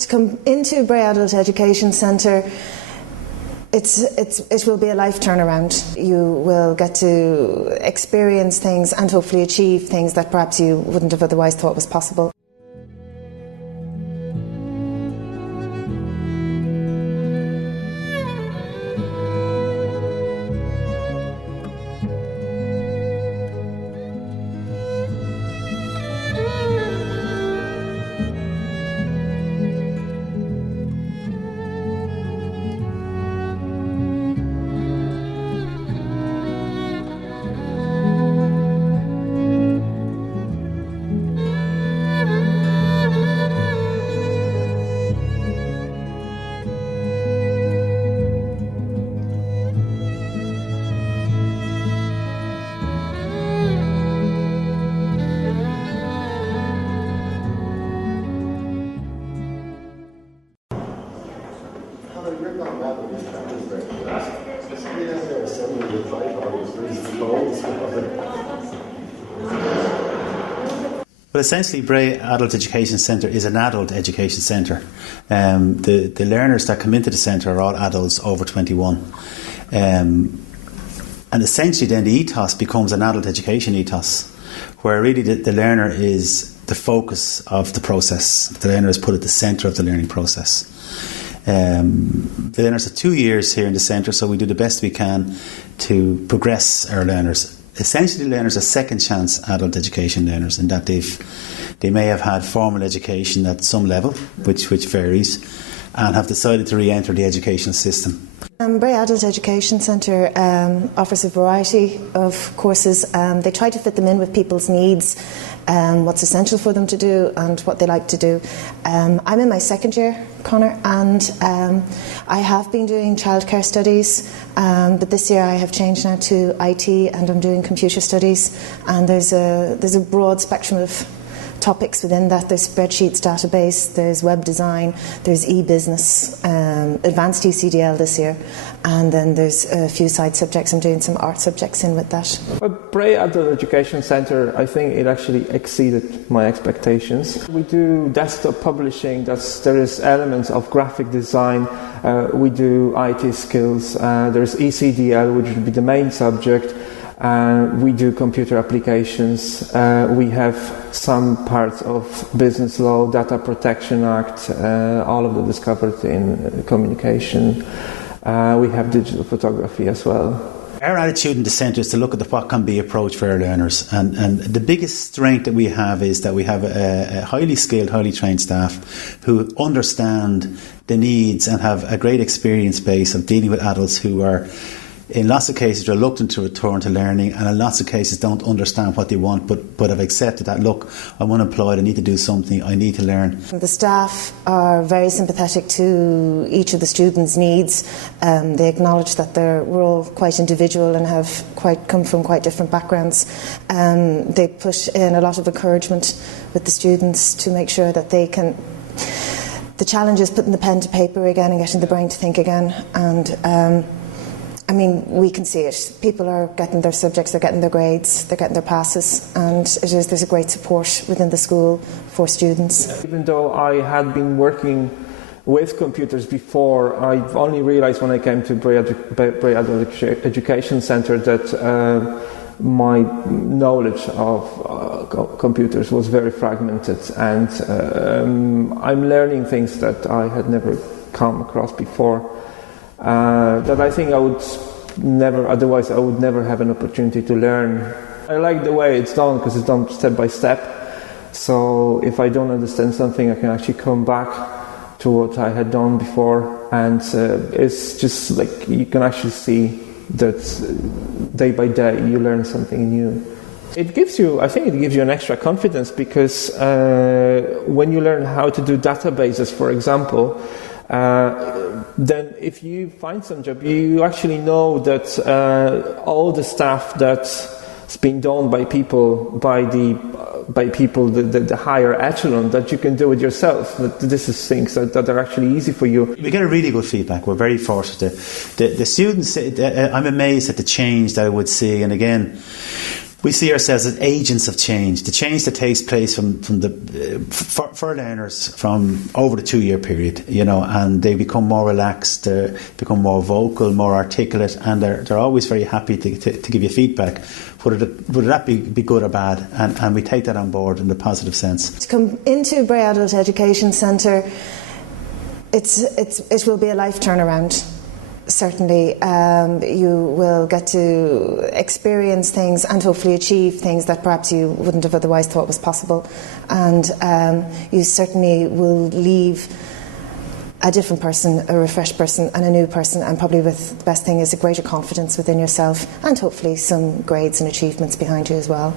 To come into Bray Adult Education Centre, it will be a life turnaround. You will get to experience things and hopefully achieve things that perhaps you wouldn't have otherwise thought was possible. Well, essentially, Bray Adult Education Centre is an adult education centre. The learners that come into the centre are all adults over 21. And essentially then the ethos becomes an adult education ethos, where really the learner is the focus of the process. The learner is put at the centre of the learning process. The learners have 2 years here in the centre, so we do the best we can to progress our learners. Essentially, the learners are second chance adult education learners in that they may have had formal education at some level, which varies, and have decided to re-enter the educational system. Bray Adult Education Centre offers a variety of courses. They try to fit them in with people's needs, what's essential for them to do and what they like to do. I'm in my second year, Conor, and I have been doing childcare studies, but this year I have changed now to IT and I'm doing computer studies, and there's a broad spectrum of topics within that. There's spreadsheets, database, there's web design, there's e-business, advanced ECDL this year, and then there's a few side subjects. I'm doing some art subjects in with that. Well, Bray Adult Education Centre, I think it actually exceeded my expectations. We do desktop publishing, there is elements of graphic design, we do IT skills, there's ECDL, which would be the main subject. We do computer applications. We have some parts of business law, Data Protection Act, all of that is covered in communication. We have digital photography as well. Our attitude in the centre is to look at what can be approached for our learners, and the biggest strength that we have is that we have a highly skilled, highly trained staff who understand the needs and have a great experience base of dealing with adults who are in lots of cases reluctant to return to learning, and in lots of cases don't understand what they want, but have accepted that, look, I'm unemployed, I need to do something, I need to learn. The staff are very sympathetic to each of the students' needs. They acknowledge that we're all quite individual and have come from quite different backgrounds. They put in a lot of encouragement with the students to make sure that they can. The challenge is putting the pen to paper again and getting the brain to think again, and I mean, we can see it. People are getting their subjects, they're getting their grades, they're getting their passes, and there's a great support within the school for students. Even though I had been working with computers before, I only realised when I came to Bray Adult Education Centre that my knowledge of computers was very fragmented, and I'm learning things that I had never come across before. That I think I would never have an opportunity to learn. I like the way it's done because it's done step by step. So if I don't understand something, I can actually come back to what I had done before, and it's just like you can actually see that day by day you learn something new. I think it gives you an extra confidence because when you learn how to do databases, for example, then if you find some job, you actually know that all the stuff that's been done by people, the higher echelon, that you can do it yourself. That this is things that are actually easy for you. We get a really good feedback. We're very fortunate. The students, I'm amazed at the change that I would see, and again, We see ourselves as agents of change. The change that takes place for learners from over the 2-year period, and they become more relaxed, they become more vocal, more articulate, and they're always very happy to give you feedback, whether that be good or bad, and we take that on board in the positive sense. To come into Bray Adult Education Centre, it will be a life turnaround. Certainly, you will get to experience things and hopefully achieve things that perhaps you wouldn't have otherwise thought was possible. And you certainly will leave a different person, a refreshed person and a new person, and probably with the best thing is a greater confidence within yourself and hopefully some grades and achievements behind you as well.